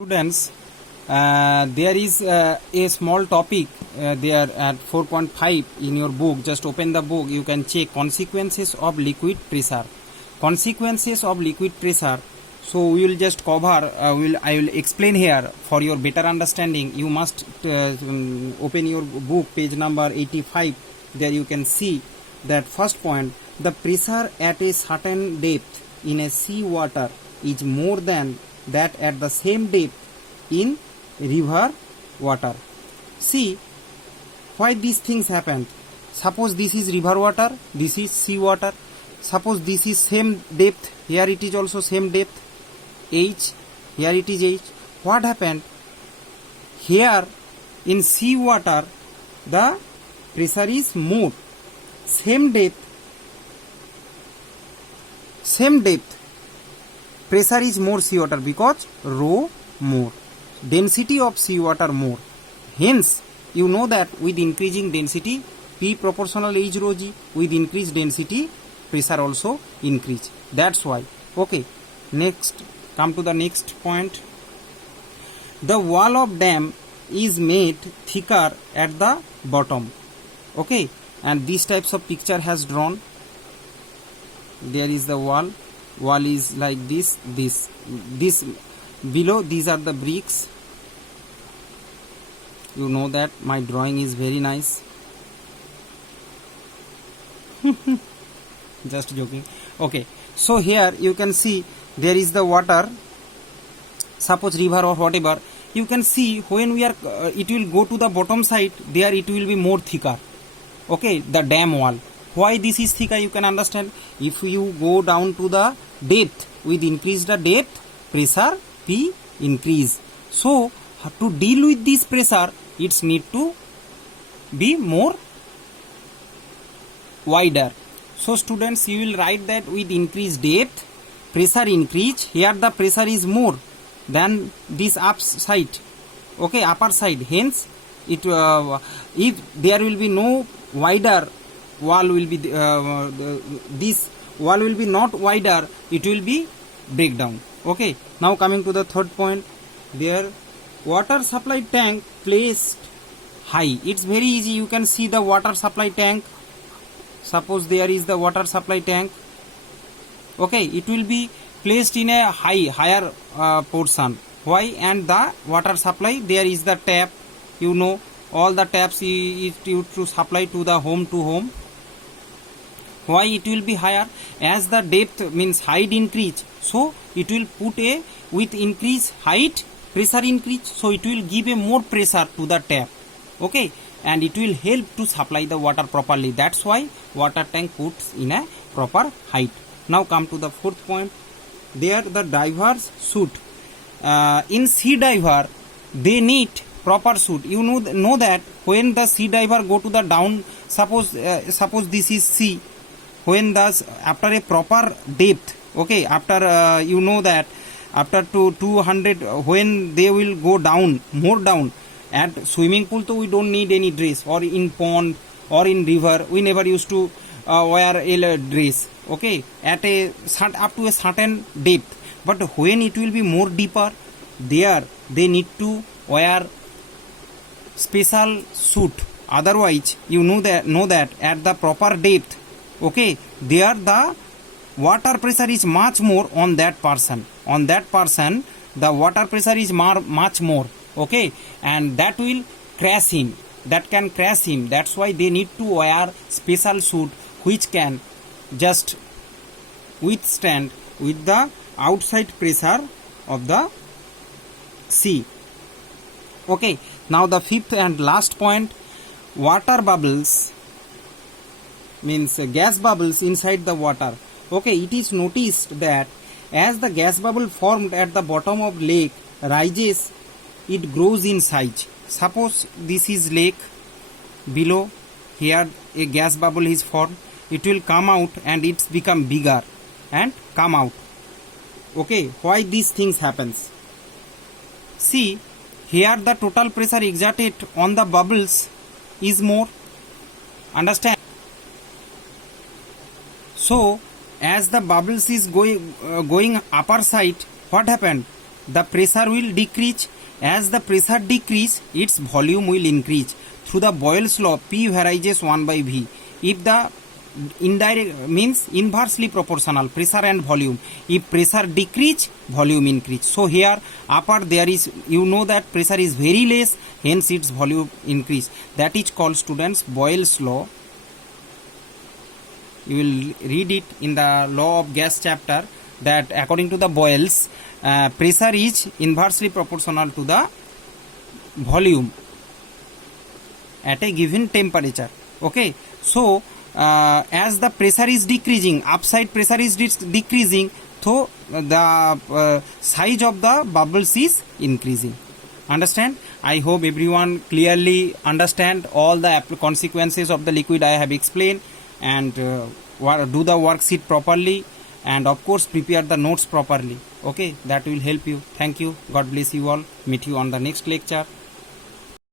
Students, there is a small topic there at 4.5 in your book. Just open the book. You can check consequences of liquid pressure. Consequences of liquid pressure. So we will just cover. I will explain here for your better understanding. You must open your book, page number 85. There you can see that first point. The pressure at a certain depth in a sea water is more than that at the same depth in river water. See why these things happen. Suppose this is river water, this is sea water. Suppose this is same depth, here it is also same depth, H, here it is H. What happened? Here in sea water the pressure is more. Same depth, pressure is more sea water because rho more, density of sea water more. Hence you know that with increasing density P proportional H rho g, with increased density pressure also increase. That's why. Okay, next, come to the next point. The wall of dam is made thicker at the bottom. Okay, and these types of picture has drawn. There is the wall is like this below. These are the bricks. You know that my drawing is very nice. Just joking. Okay, so here you can see there is the water, suppose river or whatever. You can see when we are it will go to the bottom side, there it will be more thicker. Okay, the dam wall. Why this is thicker you can understand. If you go down to the depth, with increase the depth, pressure P increase. So to deal with this pressure, it's need to be more wider. So students, you will write that with increased depth, pressure increase. Here the pressure is more than this upside. Okay, upper side. Hence it if there will be no wider wall, will be this wall will be not wider, it will be breakdown. Okay, now coming to the third point. There water supply tank placed high. It's very easy. You can see the water supply tank. Suppose there is the water supply tank. Okay, it will be placed in a higher portion. Why? And the water supply, there is the tap. You know, all the taps is used to supply to the home. Why it will be higher? As the depth means height increase, so it will put a, with increase height pressure increase, so it will give a more pressure to the tap. Okay, and it will help to supply the water properly. That's why water tank puts in a proper height. Now come to the fourth point. There the divers suit. In sea diver they need proper suit. You know that when the sea diver go to the down, suppose this is sea. When thus after a proper depth, okay, after you know that after 200, when they will go down, more down, at swimming pool, so we don't need any dress, or in pond or in river we never used to wear a dress. Okay, at a up to a certain depth, but when it will be more deeper, there they need to wear special suit. Otherwise you know that at the proper depth, okay, there the water pressure is much more on that person. On that person the water pressure is much more. Okay, and that will crash him. That can crash him. That's why they need to wear special suit which can just withstand with the outside pressure of the sea. Okay, now the fifth and last point. Water bubbles means gas bubbles inside the water. Okay, it is noticed that as the gas bubble formed at the bottom of lake rises, it grows in size. Suppose this is lake, below here a gas bubble is formed, it will come out and it's become bigger and come out. Okay, why these things happens? See, here the total pressure exerted on the bubbles is more. Understand? So as the bubbles is going upper side, what happened? the pressure will decrease. As the pressure decrease, its volume will increase. Through the Boyle's law, P varies 1 by V. If the indirect means inversely proportional pressure and volume, if pressure decrease, volume increase. So here upper there is, you know that pressure is very less, hence its volume increase. That is called, students, Boyle's law. You will read it in the law of gas chapter, that according to the Boyle's, pressure is inversely proportional to the volume at a given temperature. Okay, so as the pressure is decreasing, upside pressure is decreasing, so the size of the bubbles is increasing. Understand? I hope everyone clearly understand all the consequences of the liquid I have explained, and do the worksheet properly, and of course prepare the notes properly. Okay, that will help you. Thank you. God bless you all. Meet you on the next lecture.